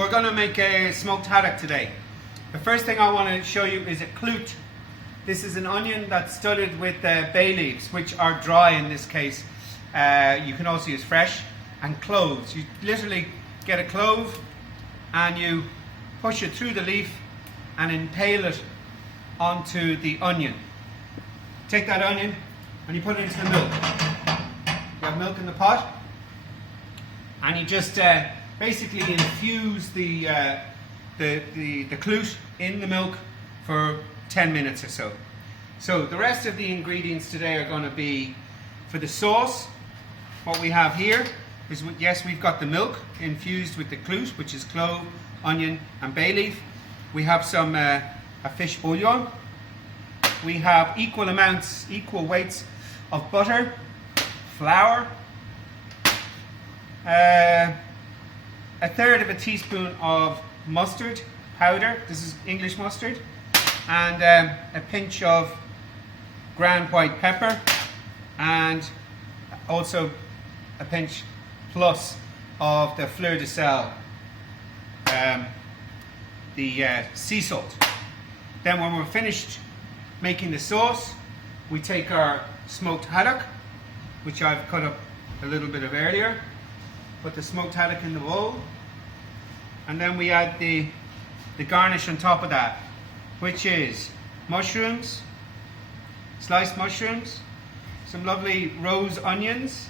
we're going to make a smoked haddock today. The first thing I want to show you is a clout. This is an onion that's studded with bay leaves, which are dry in this case. You can also use fresh, and cloves. You literally get a clove and you push it through the leaf and impale it onto the onion. Take that onion and you put it into the milk. You have milk in the pot, and you just basically infuse the clout in the milk for 10 minutes or so. So the rest of the ingredients today are going to be, for the sauce, what we have here is, yes, we've got the milk infused with the clout, which is clove, onion and bay leaf. We have some a fish bouillon. We have equal weights of butter, flour, a third of a teaspoon of mustard powder. This is English mustard, and a pinch of ground white pepper, and also a pinch plus of the fleur de sel, the sea salt. Then when we're finished making the sauce, we take our smoked haddock, which I've cut up a little bit of earlier, put the smoked haddock in the bowl, and then we add the garnish on top of that, which is mushrooms, sliced mushrooms, some lovely rose onions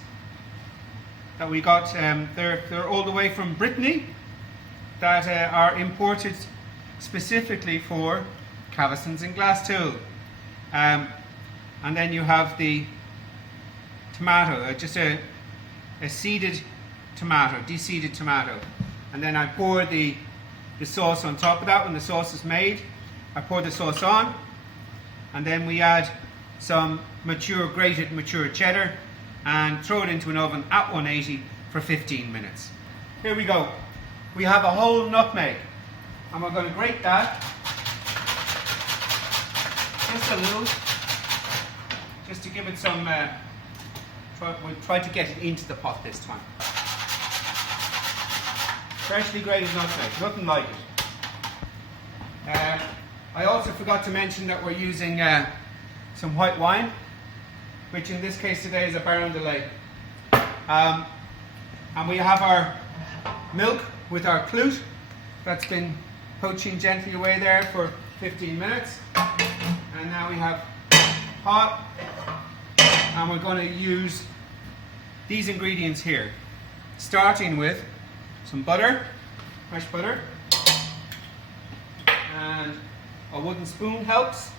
that we got. They're all the way from Brittany, that are imported specifically for Cavesons and Glassstool. And then you have the tomato, just a seeded tomato, de-seeded tomato. And then I pour the sauce on top of that. When the sauce is made, I pour the sauce on, and then we add some grated mature cheddar and throw it into an oven at 180 for 15 minutes. Here we go. We have a whole nutmeg, and we're going to grate that just a little, just to give it some, we'll try to get it into the pot this time. Freshly grated nutmeg, nothing like it. I also forgot to mention that we're using some white wine, which in this case today is a Baron de Lay. And we have our milk with our clout that's been poaching gently away there for 15 minutes. And now we have hot, and we're going to use these ingredients here, starting with some butter, fresh butter, and a wooden spoon helps,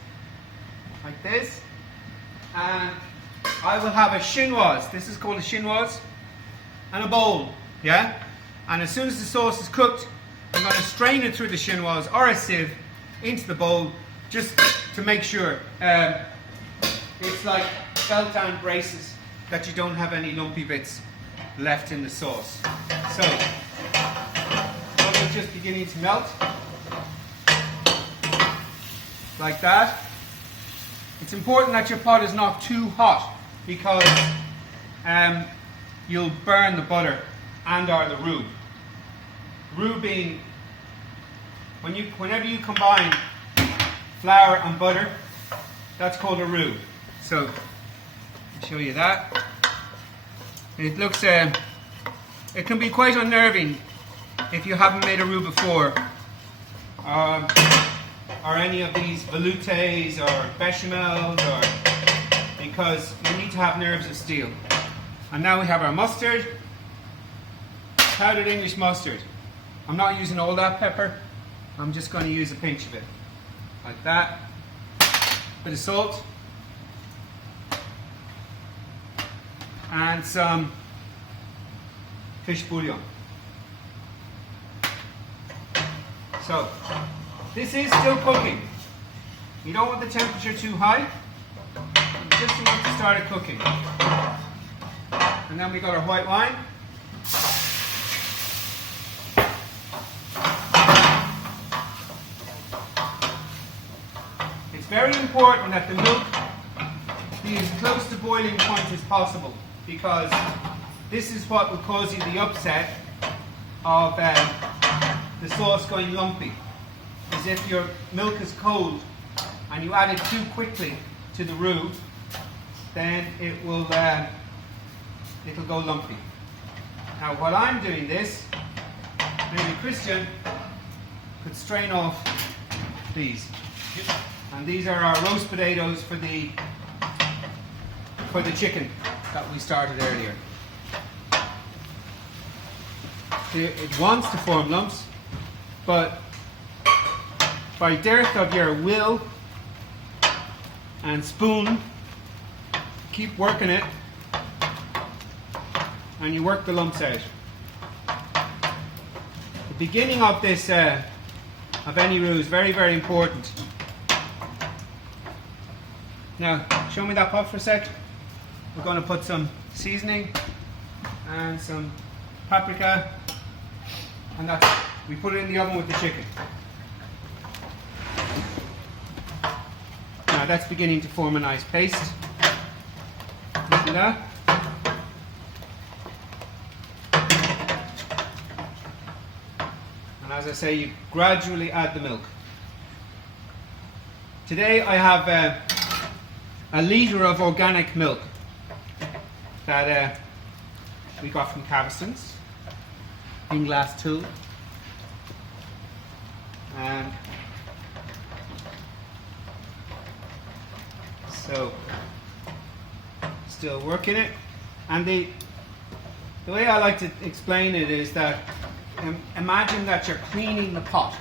like this. And I will have a chinoise, this is called a chinoise, and a bowl, yeah? And as soon as the sauce is cooked, I'm going to strain it through the chinoise or a sieve into the bowl, just to make sure it's like felt down braces, that you don't have any lumpy bits left in the sauce. So, it's just beginning to melt, like that. It's important that your pot is not too hot, because you'll burn the butter and or the roux. Roux being, whenever you combine flour and butter, that's called a roux. So I'll show you that. It looks, it can be quite unnerving if you haven't made a roux before, or any of these veloutes or bechamels, because you need to have nerves of steel. And now we have our mustard, powdered English mustard. I'm not using all that pepper, I'm just going to use a pinch of it, like that. Bit of salt, and some fish bouillon. So, this is still cooking. You don't want the temperature too high, just enough to start it cooking. And then we got our white wine. It's very important that the milk be as close to boiling point as possible, because this is what will cause you the upset of the sauce going lumpy is if your milk is cold and you add it too quickly to the roux, then it will it'll go lumpy. Now while I'm doing this, maybe Christian could strain off these. And these are our roast potatoes for the chicken that we started earlier. It wants to form lumps, but by dearth of your will and spoon, keep working it, and you work the lumps out. The beginning of this, of any roux, is very, very important. Now, show me that pot for a sec. We're going to put some seasoning and some paprika, and that's it. We put it in the oven with the chicken. Now that's beginning to form a nice paste. See that? And as I say, you gradually add the milk. Today I have a litre of organic milk that we got from Cabestons in glass too. So still working it, and the way I like to explain it is that imagine that you're cleaning the pot.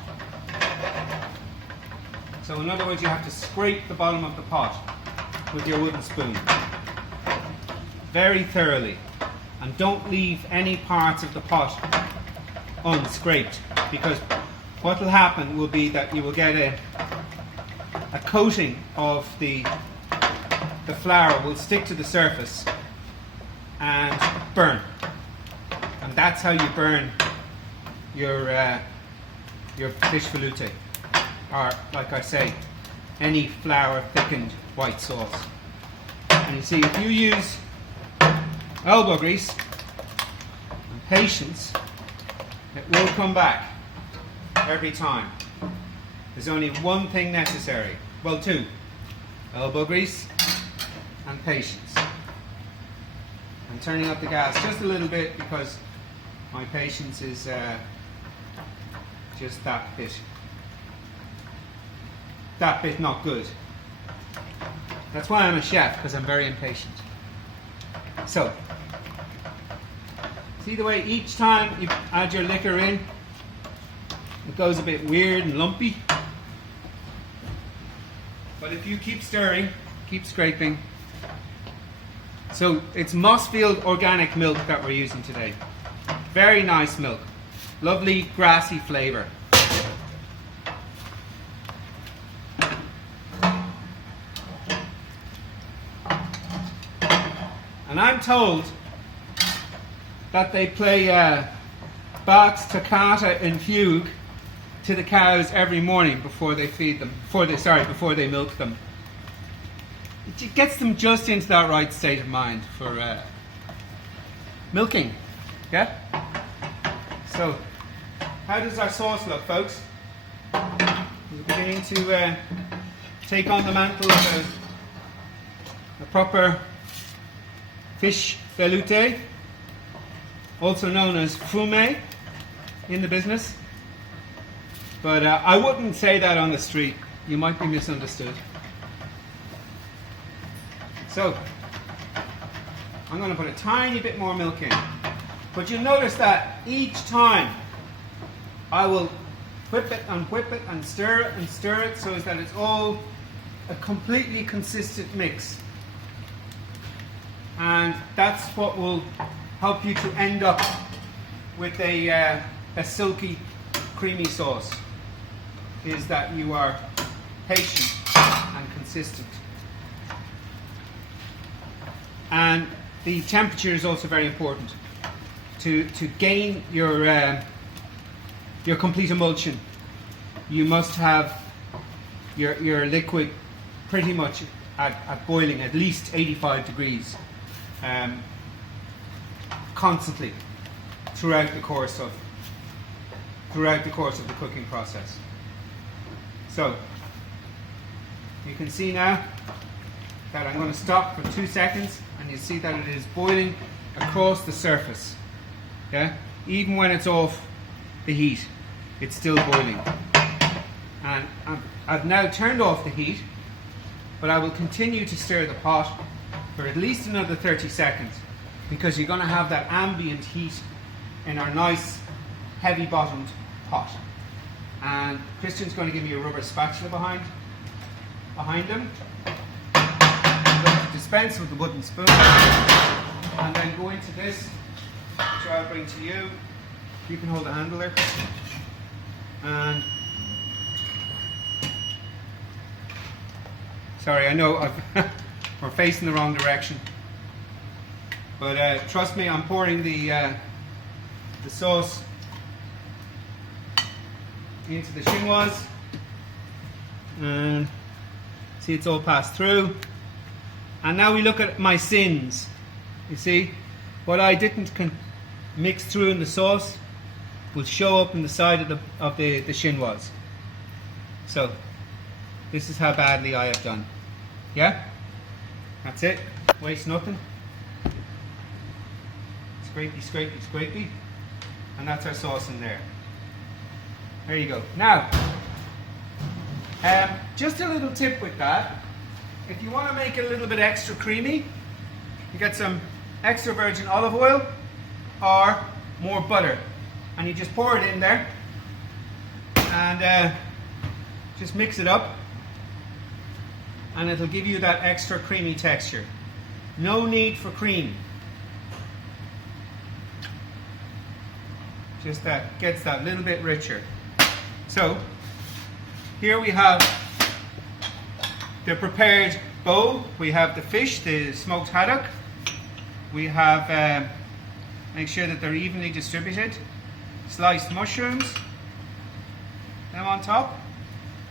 So in other words, you have to scrape the bottom of the pot with your wooden spoon very thoroughly, and don't leave any parts of the pot unscraped, because what will happen will be that you will get a coating of the flour will stick to the surface and burn, and that's how you burn your fish velouté, or like I say, any flour thickened white sauce. And you see, if you use elbow grease and patience, it will come back every time. There's only one thing necessary, well, two: elbow grease and patience. I'm turning up the gas just a little bit because my patience is just that bit not good. That's why I'm a chef, because I'm very impatient. So, see the way each time you add your liquor in, it goes a bit weird and lumpy. But if you keep stirring, keep scraping. So it's Mossfield organic milk that we're using today. Very nice milk. Lovely grassy flavour. And I'm told that they play Bach's Toccata in Fugue to the cows every morning before they feed them, before they milk them. It gets them just into that right state of mind for milking. Yeah? So, how does our sauce look, folks? We're beginning to take on the mantle of a proper fish velouté, also known as fumet in the business. But I wouldn't say that on the street. You might be misunderstood. So, I'm going to put a tiny bit more milk in. But you'll notice that each time I will whip it and stir it so that it's all a completely consistent mix. And that's what will help you to end up with a silky, creamy sauce, is that you are patient and consistent. And the temperature is also very important. To gain your complete emulsion, you must have your liquid pretty much at boiling, at least 85 degrees, constantly throughout the course throughout the course of the cooking process. So, you can see now that I'm going to stop for 2 seconds, and you see that it is boiling across the surface. Yeah? Even when it's off the heat, it's still boiling. And I've now turned off the heat, but I will continue to stir the pot for at least another 30 seconds, because you're going to have that ambient heat in our nice heavy bottomed pot. And Christian's going to give me a rubber spatula behind him. I'm going to dispense with the wooden spoon and then go into this, which I'll bring to you. You can hold the handle there. And sorry, I know we're facing the wrong direction, but trust me, I'm pouring the sauce into the chinoise, and see it's all passed through. And now we look at my sins. You see, what I didn't mix through in the sauce will show up in the side of the chinoise. So this is how badly I have done. Yeah? That's it. Waste nothing. Scrapey, scrapey, scrapey. And that's our sauce in there. There you go. Now, just a little tip with that. If you want to make it a little bit extra creamy, you get some extra virgin olive oil or more butter. And you just pour it in there and just mix it up, and it'll give you that extra creamy texture. No need for cream. Just that gets that little bit richer. So here we have the prepared bowl. We have the fish, the smoked haddock. We have, make sure that they're evenly distributed, sliced mushrooms, them on top.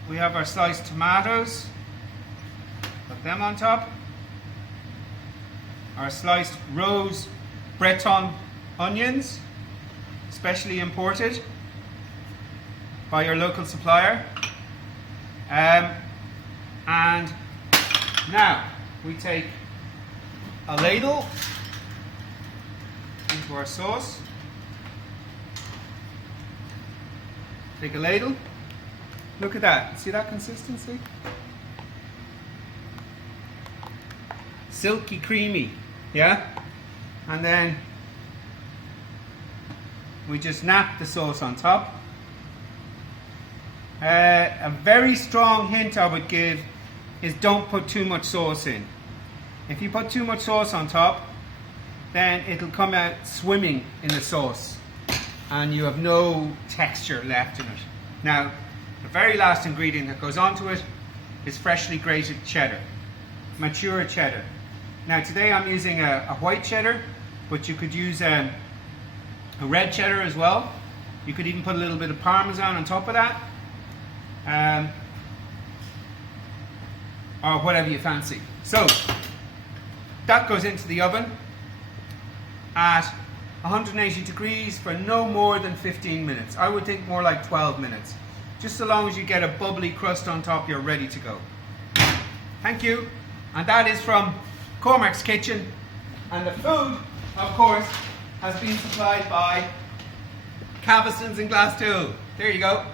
We have our sliced tomatoes, put them on top. Our sliced rose Breton onions, specially imported by your local supplier. And now we take a ladle into our sauce. Take a ladle. Look at that. See that consistency? Silky creamy. Yeah? And then we just nap the sauce on top. A very strong hint I would give is don't put too much sauce in. If you put too much sauce on top, then it'll come out swimming in the sauce and you have no texture left in it. Now, the very last ingredient that goes onto it is freshly grated cheddar, mature cheddar. Now today I'm using a white cheddar, but you could use a red cheddar as well. You could even put a little bit of Parmesan on top of that. Or whatever you fancy. So that goes into the oven at 180 degrees for no more than 15 minutes. I would think more like 12 minutes. Just so long as you get a bubbly crust on top, you're ready to go. Thank you. And that is from Cormac's Kitchen. And the food, of course, has been supplied by Caveston's in Glassdoor. There you go.